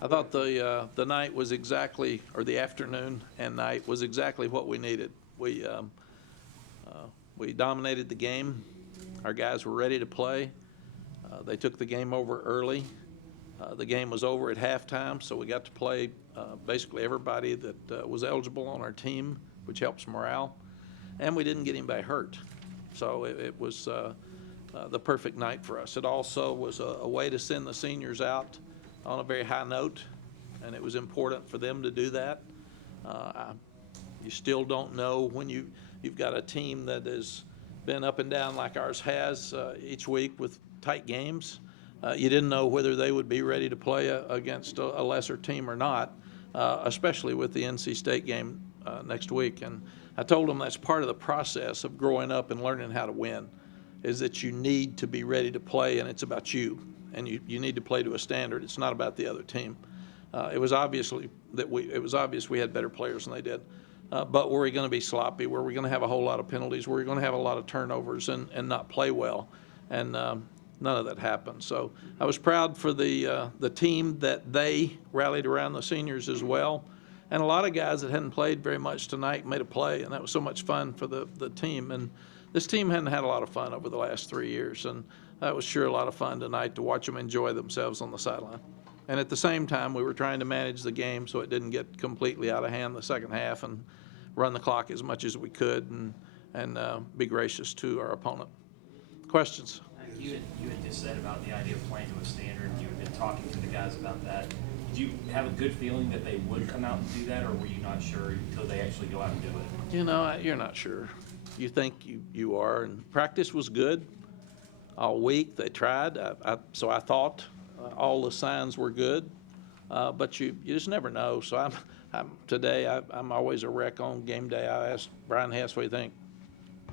I thought the night was exactly, or the afternoon and night was exactly what we needed. We dominated the game. Our guys were ready to play. They took the game over early. The game was over at halftime, so we got to play basically everybody that was eligible on our team, which helps morale. And we didn't get anybody hurt. So it was the perfect night for us. It also was a way to send the seniors out on a very high note, and it was important for them to do that. You still don't know when you've got a team that has been up and down like ours has each week with tight games. You didn't know whether they would be ready to play against a lesser team or not, especially with the NC State game next week. And I told them that's part of the process of growing up and learning how to win, is that you need to be ready to play, and it's about you. And you need to play to a standard. It's not about the other team. It was obvious we had better players than they did. But were we going to be sloppy? Were we going to have a whole lot of penalties? Were we going to have a lot of turnovers and not play well? And none of that happened. So I was proud for the team that they rallied around the seniors as well. And a lot of guys that hadn't played very much tonight made a play, and that was so much fun for the team. And this team hadn't had a lot of fun over the last 3 years, and that was sure a lot of fun tonight to watch them enjoy themselves on the sideline. And at the same time, we were trying to manage the game so it didn't get completely out of hand the second half and run the clock as much as we could and be gracious to our opponent. Questions? You had just said about the idea of playing to a standard. You had been talking to the guys about that. Did you have a good feeling that they would come out and do that, or were you not sure until they actually go out and do it? You know, you're not sure. You think you are, and practice was good all week. They tried, so I thought all the signs were good, but you just never know. So today I'm always a wreck on game day. I asked Brian Hess, what do you think?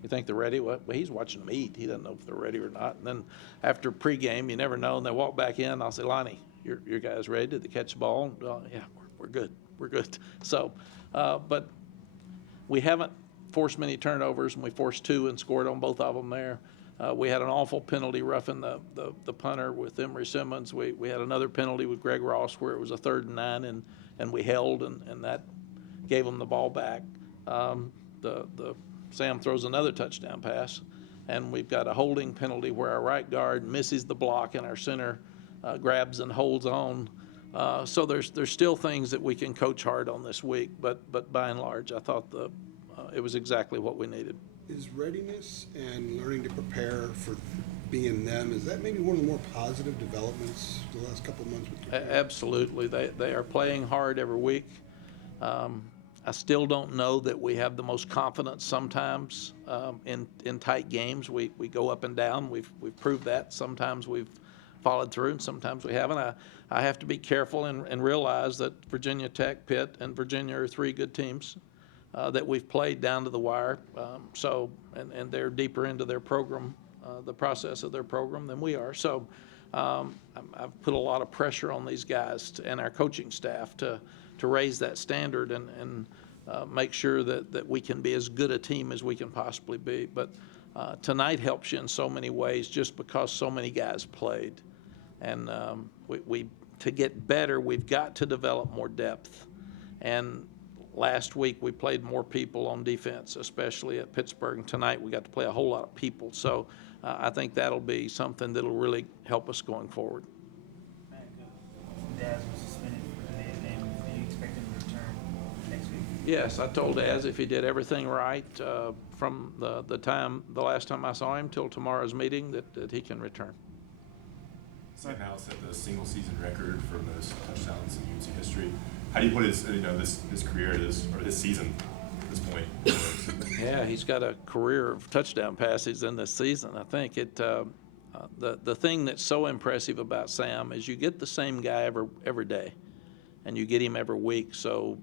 You think they're ready? Well, he's watching them eat. He doesn't know if they're ready or not. And then after pregame, you never know, and they walk back in. I'll say, Lonnie, your guys ready? Did they catch the ball? Yeah, we're good. We're good. So, but we haven't forced many turnovers, and we forced 2 and scored on both of them there. We had an awful penalty roughing the punter with Emory Simmons. We had another penalty with Greg Ross where it was a 3rd and 9, and we held, and that gave them the ball back. Sam throws another touchdown pass, and we've got a holding penalty where our right guard misses the block and our center grabs and holds on. So there's still things that we can coach hard on this week, but by and large, I thought it was exactly what we needed. Is readiness and learning to prepare for being them, is that maybe one of the more positive developments the last couple of months? Absolutely. They are playing hard every week. I still don't know that we have the most confidence sometimes in tight games. We go up and down. We've proved that. Sometimes we've followed through, and sometimes we haven't. I have to be careful and realize that Virginia Tech, Pitt, and Virginia are 3 good teams that we've played down to the wire. And they're deeper into their program, the process of their program than we are. So I've put a lot of pressure on these guys and our coaching staff to raise that standard and make sure that we can be as good a team as we can possibly be. But tonight helps you in so many ways just because so many guys played. And to get better, we've got to develop more depth. And last week we played more people on defense, especially at Pittsburgh. And tonight we got to play a whole lot of people. So I think that'll be something that'll really help us going forward. Daz was suspended for the game. Do you expect him to return next week? Yes, I told Daz if he did everything right from the last time I saw him till tomorrow's meeting that he can return. Standout set the single season record for most touchdowns in UNC history. How do you put his career or this season at this point? Yeah, he's got a career of touchdown passes in this season. I think the thing that's so impressive about Sam is you get the same guy every day, and you get him every week. So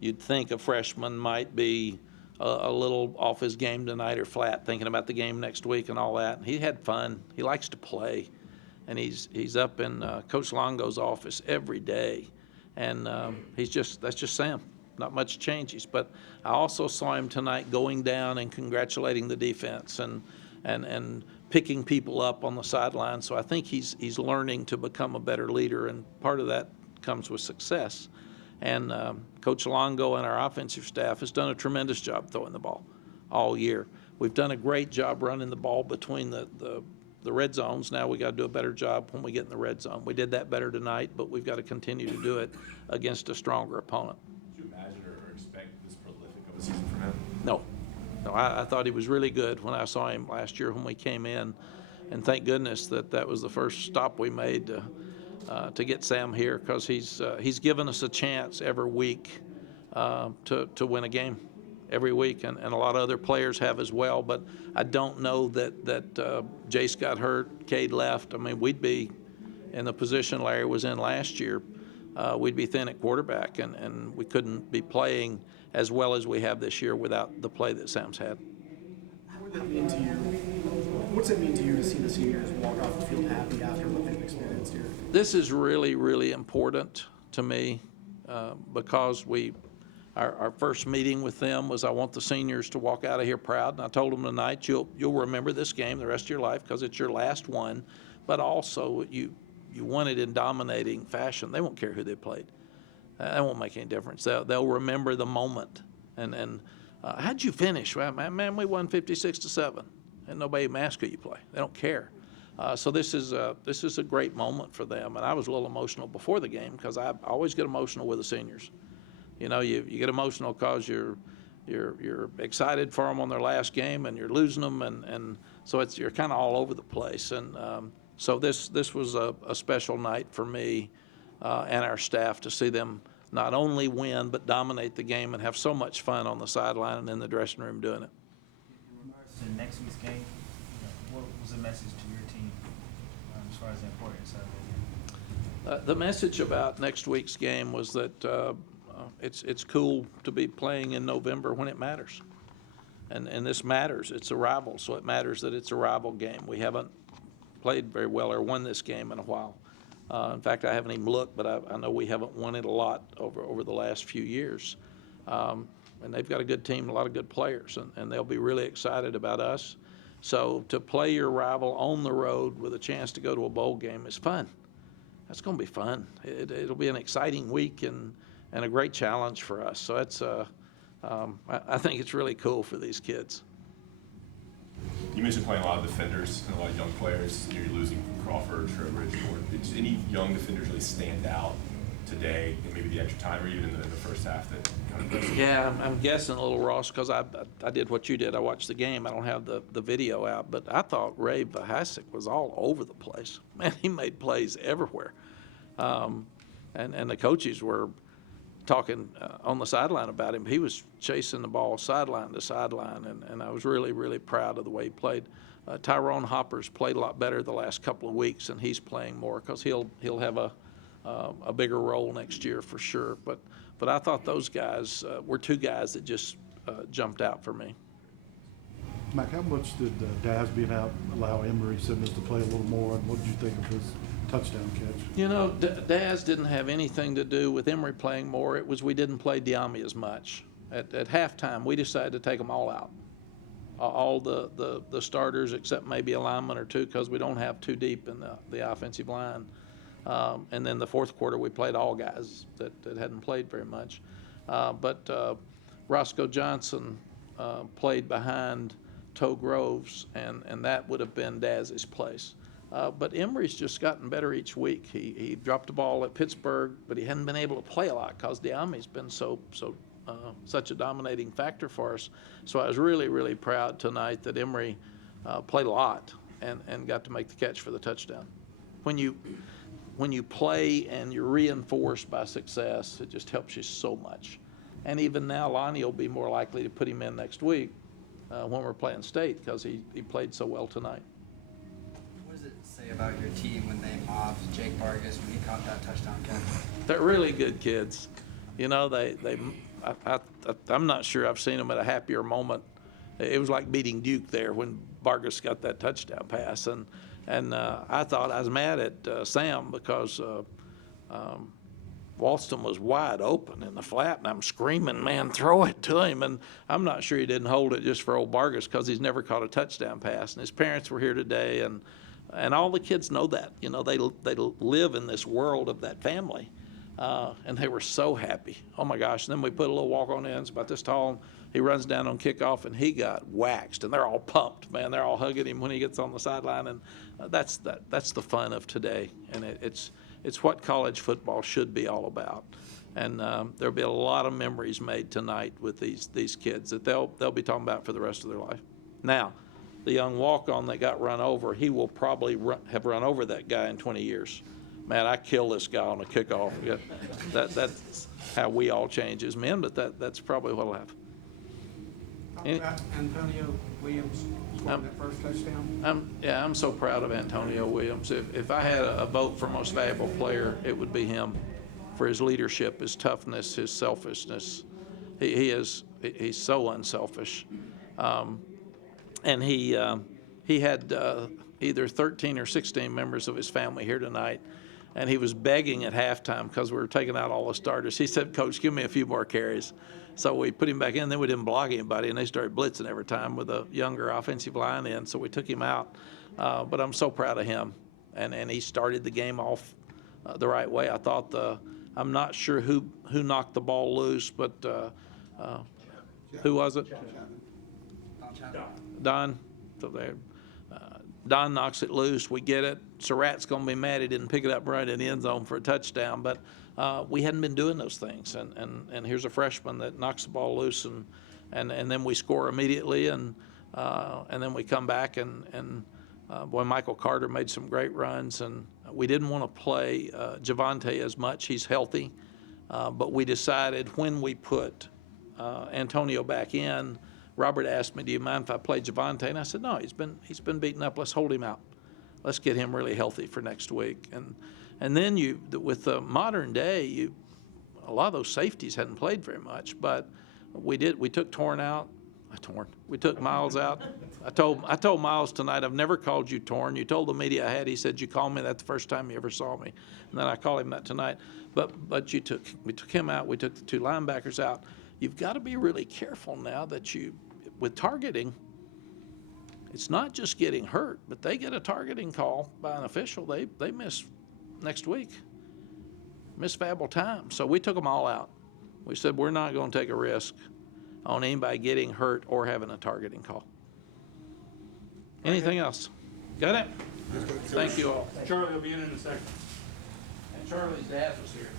you'd think a freshman might be a little off his game tonight or flat, thinking about the game next week and all that. He had fun. He likes to play, and he's up in Coach Longo's office every day, and that's just Sam. Not much changes, but I also saw him tonight going down and congratulating the defense and picking people up on the sideline. So I think he's learning to become a better leader, and part of that comes with success. And Coach Longo and our offensive staff has done a tremendous job throwing the ball all year. We've done a great job running the ball between the red zones. Now we got to do a better job when we get in the red zone. We did that better tonight, but we've got to continue to do it against a stronger opponent. Did you imagine or expect this prolific of a season from him? No, I thought he was really good when I saw him last year when we came in, and thank goodness that was the first stop we made to get Sam here, because he's given us a chance every week to win a game every week, and a lot of other players have as well. But I don't know that Jace got hurt, Cade left. I mean, we'd be in the position Larry was in last year. We'd be thin at quarterback, and we couldn't be playing as well as we have this year without the play that Sam's had. What would that mean to you? What's it mean to you to see the seniors walk off the field happy after what they've experienced here? This is really, really important to me because our first meeting with them was, I want the seniors to walk out of here proud. And I told them tonight, you'll remember this game the rest of your life because it's your last one, but also you won it in dominating fashion. They won't care who they played. That won't make any difference. They'll remember the moment. And how'd you finish? Well, man, we won 56-7, and nobody asked who you play. They don't care. So this is a great moment for them. And I was a little emotional before the game because I always get emotional with the seniors. You know, you get emotional because you're excited for them on their last game, and you're losing them, and so you're kind of all over the place. And so this was a special night for me and our staff to see them not only win but dominate the game and have so much fun on the sideline and in the dressing room doing it. In regards to next week's game, what was the message to your team as far as the importance of it? The message about next week's game was that it's cool to be playing in November when it matters. And this matters. It's a rival, so it matters that it's a rival game. We haven't played very well or won this game in a while. In fact, I haven't even looked, but I know we haven't won it a lot over the last few years. And they've got a good team, a lot of good players, and they'll be really excited about us. So to play your rival on the road with a chance to go to a bowl game is fun. That's going to be fun. It'll be an exciting week and a great challenge for us. So it's I think it's really cool for these kids. You mentioned playing a lot of defenders and a lot of young players. You're losing Crawford, Trowbridge, Gordon. Did any young defenders really stand out today in maybe the extra time or even in the first half that kind of? Yeah, I'm guessing a little, Ross, because I did what you did. I watched the game. I don't have the video out, but I thought Ray Vahasek was all over the place. Man, he made plays everywhere. And the coaches were talking on the sideline about him. He was chasing the ball sideline to sideline, and I was really, really proud of the way he played. Tyrone Hopper's played a lot better the last couple of weeks, and he's playing more because he'll have a bigger role next year for sure. But I thought those guys were two guys that just jumped out for me. Mack, how much did Daz being out allow Emory Simmons to play a little more, and what did you think of his touchdown catch? You know, Daz didn't have anything to do with Emory playing more. It was we didn't play Diami as much. At halftime, we decided to take them all out. All the starters except maybe a lineman or two because we don't have too deep in the offensive line. And then the fourth quarter, we played all guys that hadn't played very much. But Roscoe Johnson played behind Toe Groves, and that would have been Daz's place. But Emory's just gotten better each week. He dropped the ball at Pittsburgh, but he hadn't been able to play a lot because Diami's been such a dominating factor for us. So I was really, really proud tonight that Emory played a lot and got to make the catch for the touchdown. When you play and you're reinforced by success, it just helps you so much. And even now, Lonnie will be more likely to put him in next week when we're playing state because he played so well tonight. What does it say about your team when they mobbed Jake Vargas when he caught that touchdown catch? They're really good kids. You know, I'm not sure I've seen them at a happier moment. It was like beating Duke there when Vargas got that touchdown pass. And I thought I was mad at Sam because Walston was wide open in the flat, and I'm screaming, man, throw it to him. And I'm not sure he didn't hold it just for old Vargas because he's never caught a touchdown pass. And his parents were here today, and all the kids know that. You know, they live in this world of that family. And they were so happy. Oh my gosh. And then we put a little walk-on ends about this tall. He runs down on kickoff and he got waxed, and they're all pumped, man. They're all hugging him when he gets on the sideline, and that's the fun of today. And it's what college football should be all about. And there'll be a lot of memories made tonight with these kids that they'll be talking about for the rest of their life. Now, the young walk-on that got run over, he will probably have run over that guy in 20 years. Man, I killed this guy on a kickoff. Yeah, that's how we all change as men, but that's probably what will happen. Antonio Williams scoring that first touchdown. I'm so proud of Antonio Williams. If I had a vote for most valuable player, it would be him, for his leadership, his toughness, his selfishness. He's so unselfish, and he had either 13 or 16 members of his family here tonight. And he was begging at halftime because we were taking out all the starters. He said, "Coach, give me a few more carries." So we put him back in. Then we didn't block anybody, and they started blitzing every time with a younger offensive line in. So we took him out. But I'm so proud of him. And he started the game off the right way. I thought I'm not sure who knocked the ball loose, but who was it? Don. So there. Don knocks it loose. We get it. Surratt's going to be mad he didn't pick it up right in the end zone for a touchdown. But we hadn't been doing those things. And here's a freshman that knocks the ball loose, and then we score immediately, and then we come back, and boy, Michael Carter made some great runs. And we didn't want to play Javonte as much. He's healthy. But we decided when we put Antonio back in, Robert asked me, "Do you mind if I play Javonte?" And I said, "No, he's been beaten up. Let's hold him out. Let's get him really healthy for next week." And then with the modern day, a lot of those safeties hadn't played very much, but we took Torn out. We took Miles out. I told Miles tonight, "I've never called you Torn. You told the media I had." He said, "You called me that the first time you ever saw me." And then I called him that tonight. But we took him out. We took the two linebackers out. You've got to be really careful now that with targeting, it's not just getting hurt, but they get a targeting call by an official. They miss next week, miss valuable time. So we took them all out. We said we're not going to take a risk on anybody getting hurt or having a targeting call. Anything else? Got it? Thank you all. Charlie will be in a second. And Charlie's dad was here.